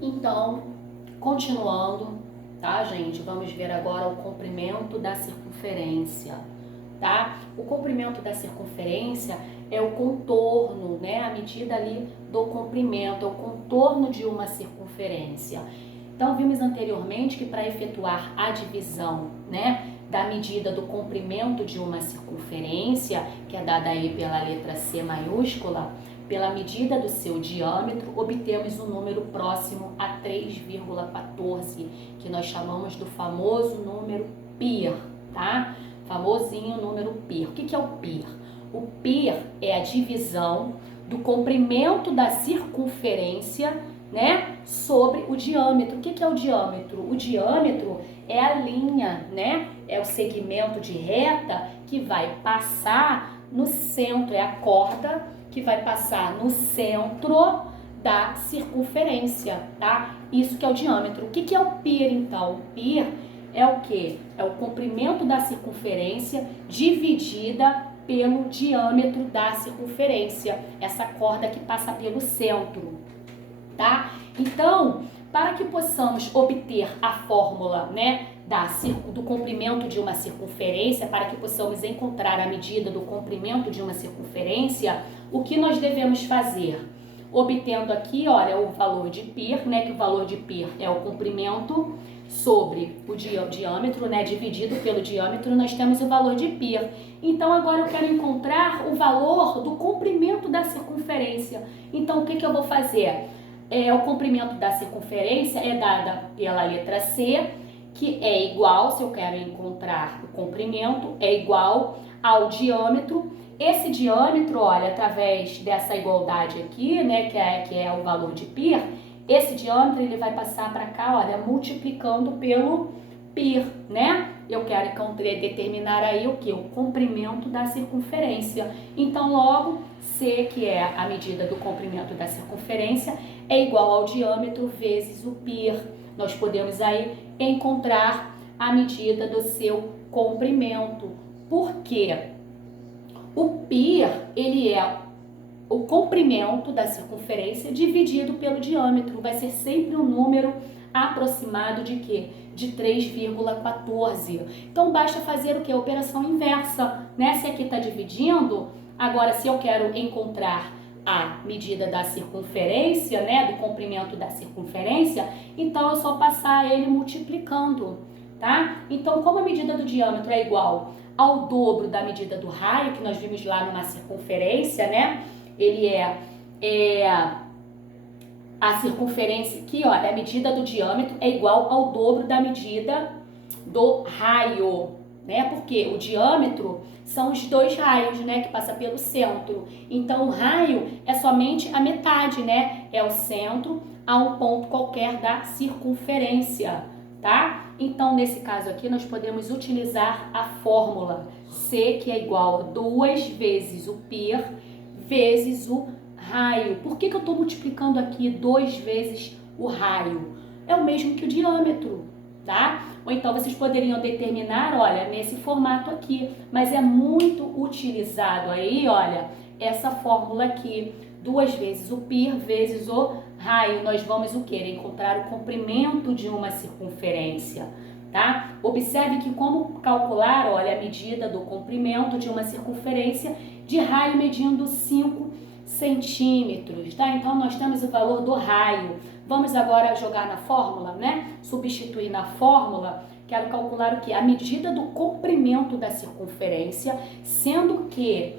Então, continuando, tá, gente? Vamos ver agora o comprimento da circunferência, tá? O comprimento da circunferência é o contorno, né? A medida ali do comprimento, é o contorno de uma circunferência. Então, vimos anteriormente que para efetuar a divisão, né, da medida do comprimento de uma circunferência, que é dada aí pela letra C maiúscula, pela medida do seu diâmetro, obtemos um número próximo a 3,14, que nós chamamos do famoso número π, tá? Famosinho número π. O que é o π? O π é a divisão do comprimento da circunferência, né, sobre o diâmetro. O que é o diâmetro? O diâmetro é a linha, né, é o segmento de reta que vai passar no centro, é a corda que vai passar no centro da circunferência, tá? Isso que é o diâmetro. O que é o π, então? O π é o quê? É o comprimento da circunferência dividida pelo diâmetro da circunferência, essa corda que passa pelo centro, tá? Então, para que possamos obter a fórmula, né, do comprimento de uma circunferência, para que possamos encontrar a medida do comprimento de uma circunferência, o que nós devemos fazer? Obtendo aqui, olha, o valor de π, né, que o valor de π é o comprimento sobre o diâmetro, né, dividido pelo diâmetro, nós temos o valor de π. Então, agora eu quero encontrar o valor do comprimento da circunferência. Então, o que eu vou fazer? O comprimento da circunferência é dada pela letra C, que é igual, se eu quero encontrar o comprimento, é igual ao diâmetro. Esse diâmetro, olha, através dessa igualdade aqui, né, que é o valor de π, esse diâmetro ele vai passar para cá, olha, multiplicando pelo π, né? Eu quero determinar aí o que? O comprimento da circunferência. Então, logo, C, que é a medida do comprimento da circunferência, é igual ao diâmetro vezes o π. Nós podemos aí encontrar a medida do seu comprimento. Por quê? O π, ele é o comprimento da circunferência dividido pelo diâmetro. Vai ser sempre um número aproximado de quê? De 3,14. Então, basta fazer o quê? A operação inversa, né? Se aqui está dividindo, agora se eu quero encontrar a medida da circunferência, né? Do comprimento da circunferência, então é só passar ele multiplicando, tá? Então, como a medida do diâmetro é igual ao dobro da medida do raio, que nós vimos lá numa circunferência, né? Ele é a circunferência aqui, ó, a medida do diâmetro é igual ao dobro da medida do raio, né? Porque o diâmetro são os dois raios, né, que passa pelo centro. Então, o raio é somente a metade, né? É o centro a um ponto qualquer da circunferência, tá? Então, nesse caso aqui, nós podemos utilizar a fórmula C, que é igual a 2 vezes o π vezes o raio. Por que eu estou multiplicando aqui 2 vezes o raio? É o mesmo que o diâmetro, tá? Ou então vocês poderiam determinar, olha, nesse formato aqui, mas é muito utilizado aí, olha, essa fórmula aqui, 2 vezes o π vezes o raio. Nós vamos o quê? Encontrar o comprimento de uma circunferência, tá? Observe que como calcular, olha, a medida do comprimento de uma circunferência de raio medindo 5 centímetros, tá? Então, nós temos o valor do raio. Vamos agora jogar na fórmula, né? Substituir na fórmula, quero calcular o quê? A medida do comprimento da circunferência, sendo que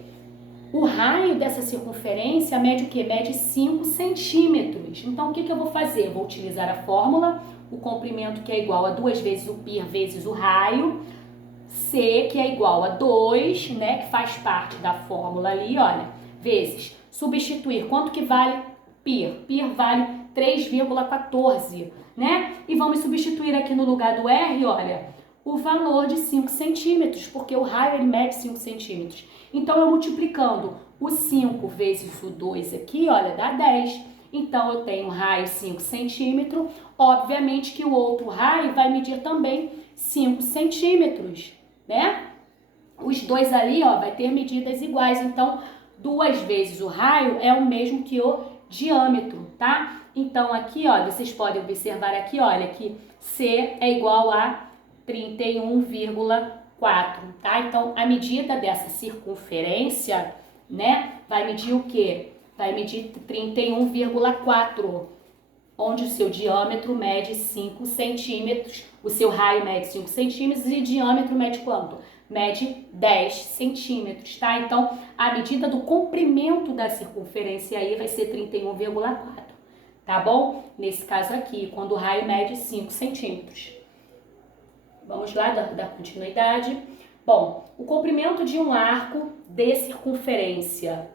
o raio dessa circunferência mede o quê? Mede 5 centímetros. Então, o que eu vou fazer? Vou utilizar a fórmula, o comprimento que é igual a 2 vezes o π vezes o raio, C, que é igual a 2, né, que faz parte da fórmula ali, olha, vezes, substituir, quanto que vale π? π vale 3,14, né? E vamos substituir aqui no lugar do R, olha, o valor de 5 centímetros, porque o raio ele mede 5 centímetros. Então, eu multiplicando o 5 vezes o 2 aqui, olha, dá 10. Então, eu tenho raio 5 centímetros, obviamente que o outro raio vai medir também 5 centímetros, né? Os dois ali, ó, vai ter medidas iguais, então 2 vezes o raio é o mesmo que o diâmetro, tá? Então aqui, ó, vocês podem observar aqui, olha, que C é igual a 31,4, tá? Então a medida dessa circunferência, né, vai medir o quê? Vai medir 31,4, onde o seu diâmetro mede 5 centímetros, o seu raio mede 5 centímetros e o diâmetro mede quanto? Mede 10 centímetros, tá? Então, a medida do comprimento da circunferência aí vai ser 31,4, tá bom? Nesse caso aqui, quando o raio mede 5 centímetros. Vamos lá, dar continuidade. Bom, o comprimento de um arco de circunferência,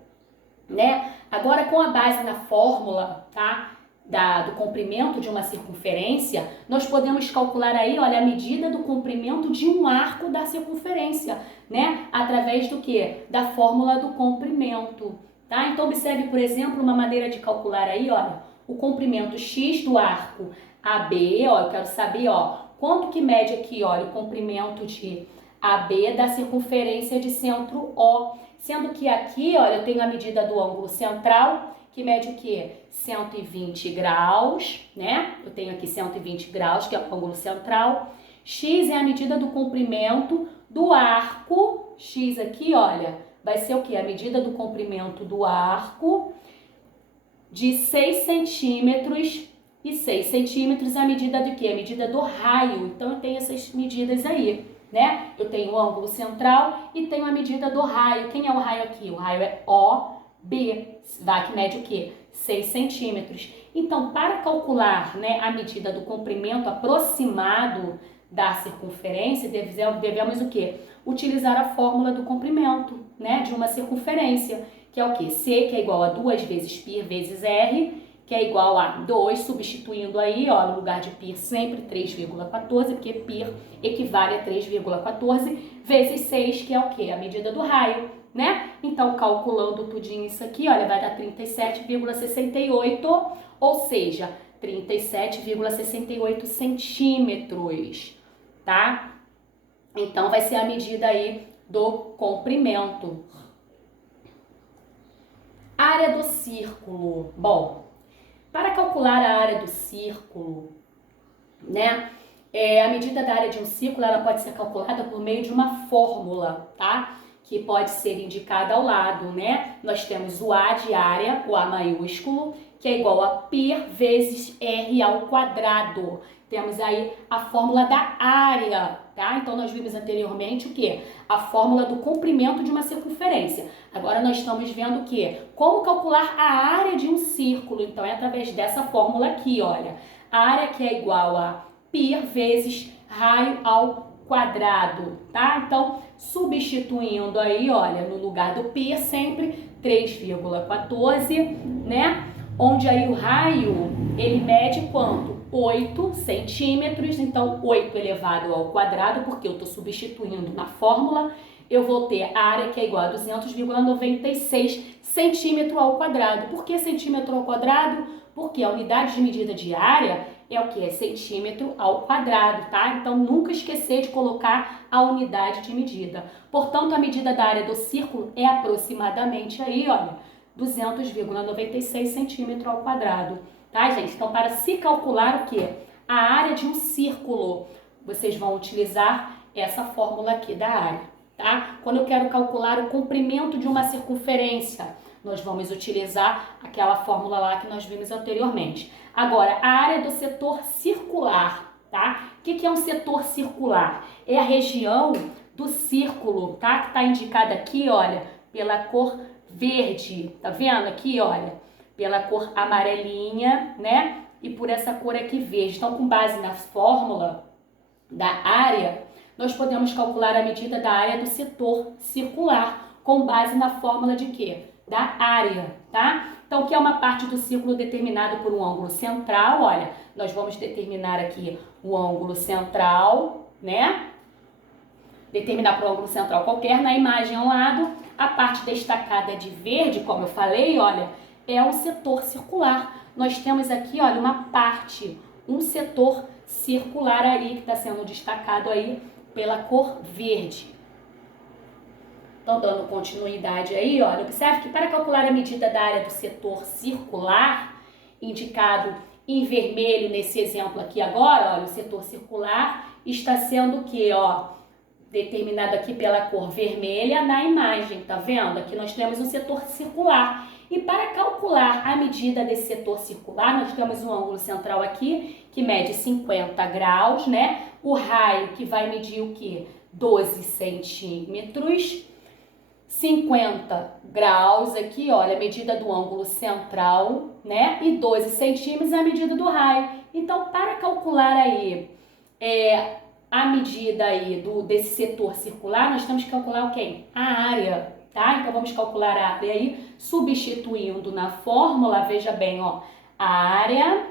né? Agora, com a base na fórmula, tá? Do comprimento de uma circunferência, nós podemos calcular aí, olha, a medida do comprimento de um arco da circunferência, né? Através do quê? Da fórmula do comprimento, tá? Então, observe, por exemplo, uma maneira de calcular aí, olha, o comprimento x do arco AB, ó, eu quero saber, ó, quanto que mede aqui, olha, o comprimento de AB da circunferência de centro O, sendo que aqui, olha, eu tenho a medida do ângulo central, que mede o quê? 120 graus, né? Eu tenho aqui 120 graus, que é o ângulo central. X é a medida do comprimento do arco. X aqui, olha, vai ser o quê? A medida do comprimento do arco de 6 centímetros. E 6 centímetros é a medida do quê? A medida do raio. Então, eu tenho essas medidas aí, né? Eu tenho o ângulo central e tenho a medida do raio. Quem é o raio aqui? O raio é OB. Que mede o quê? 6 centímetros. Então, para calcular, né, a medida do comprimento aproximado da circunferência, devemos o quê? Utilizar a fórmula do comprimento, né, de uma circunferência, que é o quê? C, que é igual a 2 vezes π vezes R, que é igual a 2, substituindo aí, ó, no lugar de π sempre 3,14, porque π equivale a 3,14 vezes 6, que é o quê? A medida do raio, né? Então, calculando tudinho isso aqui, olha, vai dar 37,68, ou seja, 37,68 centímetros, tá? Então, vai ser a medida aí do comprimento. Área do círculo. Bom, para calcular a área do círculo, né? A medida da área de um círculo, ela pode ser calculada por meio de uma fórmula, tá? Que pode ser indicada ao lado, né? Nós temos o A de área, o A maiúsculo, que é igual a π vezes R ao quadrado. Temos aí a fórmula da área, tá? Então, nós vimos anteriormente o quê? A fórmula do comprimento de uma circunferência. Agora, nós estamos vendo o quê? Como calcular a área de um círculo. Então, é através dessa fórmula aqui, olha. A área que é igual a π vezes raio ao quadrado, tá? Então, substituindo aí, olha, no lugar do π sempre 3,14, né? Onde aí o raio, ele mede quanto? 8 centímetros, então 8 elevado ao quadrado, porque eu estou substituindo na fórmula, eu vou ter a área que é igual a 200,96 centímetro ao quadrado. Por que centímetro ao quadrado? Porque a unidade de medida de área é o que? É centímetro ao quadrado, tá? Então, nunca esquecer de colocar a unidade de medida. Portanto, a medida da área do círculo é aproximadamente aí, olha, 200,96 centímetro ao quadrado, tá, gente? Então, para se calcular o que? A área de um círculo, vocês vão utilizar essa fórmula aqui da área, tá? Quando eu quero calcular o comprimento de uma circunferência, nós vamos utilizar aquela fórmula lá que nós vimos anteriormente. Agora, a área do setor circular, tá? O que é um setor circular? É a região do círculo, tá? Que está indicada aqui, olha, pela cor verde, tá vendo aqui, olha? Pela cor amarelinha, né? E por essa cor aqui verde. Então, com base na fórmula da área, nós podemos calcular a medida da área do setor circular, com base na fórmula de quê? Da área, tá? Então, que é uma parte do círculo determinada por um ângulo central, olha, nós vamos determinar aqui o ângulo central, né? Determinar para o ângulo central qualquer, na imagem ao lado, a parte destacada de verde, como eu falei, olha, é o setor circular. Nós temos aqui, olha, uma parte, um setor circular aí, que está sendo destacado aí pela cor verde. Então, dando continuidade aí, olha, observe que para calcular a medida da área do setor circular, indicado em vermelho nesse exemplo aqui agora, olha, o setor circular está sendo o quê, ó? Determinado aqui pela cor vermelha na imagem, tá vendo? Aqui nós temos um setor circular. E para calcular a medida desse setor circular, nós temos um ângulo central aqui, que mede 50 graus, né? O raio que vai medir o quê? 12 centímetros. 50 graus aqui, olha, a medida do ângulo central, né? E 12 centímetros é a medida do raio. Então, para calcular aí a medida aí desse setor circular, nós temos que calcular o quê? A área, tá? Então, vamos calcular a área aí, substituindo na fórmula, veja bem, ó, a área,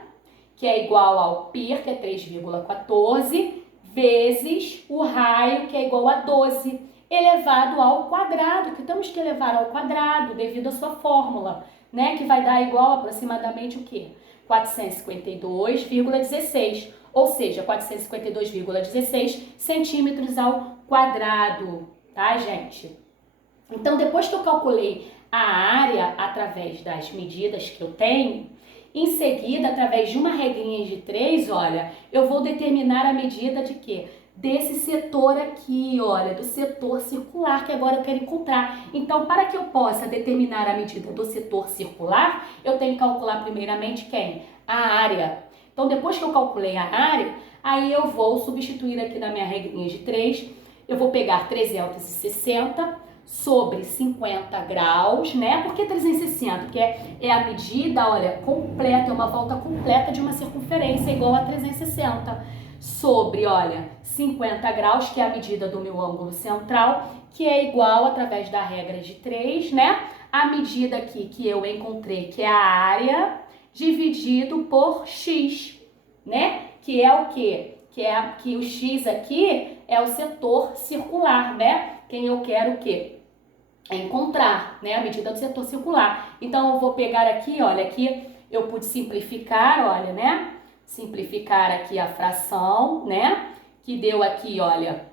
que é igual ao π, que é 3,14, vezes o raio, que é igual a 12, elevado ao quadrado, que temos que elevar ao quadrado devido à sua fórmula, né? Que vai dar igual aproximadamente o quê? 452,16, ou seja, 452,16 centímetros ao quadrado, tá, gente? Então, depois que eu calculei a área através das medidas que eu tenho, em seguida, através de uma regrinha de 3, olha, eu vou determinar a medida de quê? Desse setor aqui, olha, do setor circular, que agora eu quero encontrar. Então, para que eu possa determinar a medida do setor circular, eu tenho que calcular primeiramente quem? A área. Então, depois que eu calculei a área, aí eu vou substituir aqui na minha regrinha de 3, eu vou pegar 360 sobre 50 graus, né? Por que 360? Porque é a medida, olha, completa, é uma volta completa de uma circunferência igual a 360. Sobre, olha, 50 graus, que é a medida do meu ângulo central, que é igual, através da regra de 3, né? A medida aqui que eu encontrei, que é a área, dividido por x, né? Que é o quê? Que o x aqui é o setor circular, né? Quem eu quero o quê? Encontrar, né? A medida do setor circular. Então, eu vou pegar aqui, olha, aqui eu pude simplificar, olha, né? Simplificar aqui a fração, né? Que deu aqui, olha,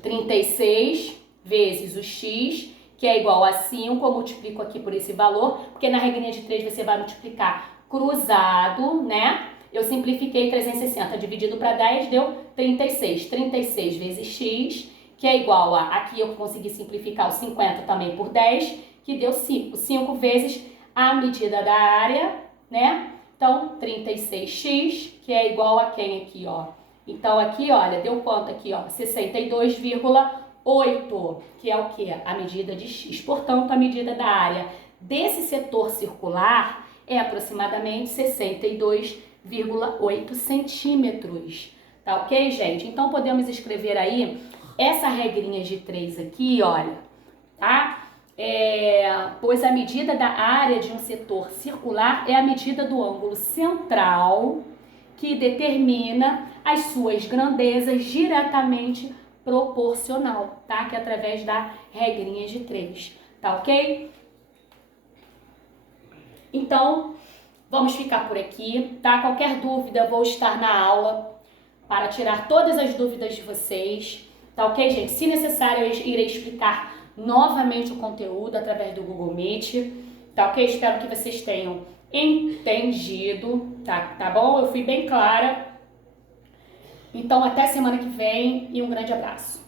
36 vezes o x, que é igual a 5. Eu multiplico aqui por esse valor, porque na regrinha de 3 você vai multiplicar cruzado, né? Eu simplifiquei 360 dividido para 10, deu 36. 36 vezes x, que é igual a, aqui eu consegui simplificar o 50 também por 10, que deu 5. 5 vezes a medida da área, né? Então, 36x, que é igual a quem aqui, ó? Então, aqui, olha, deu quanto aqui, ó? 62,8, que é o quê? A medida de x. Portanto, a medida da área desse setor circular é aproximadamente 62,8 centímetros. Tá ok, gente? Então, podemos escrever aí essa regrinha de 3 aqui, olha, tá? Pois a medida da área de um setor circular é a medida do ângulo central, que determina as suas grandezas diretamente proporcional, tá? Que é através da regrinha de 3, tá ok? Então, vamos ficar por aqui, tá? Qualquer dúvida, vou estar na aula para tirar todas as dúvidas de vocês, tá ok, gente? Se necessário, eu irei explicar novamente o conteúdo através do Google Meet, tá ok? Espero que vocês tenham entendido, tá bom? Eu fui bem clara. Então, até semana que vem e um grande abraço.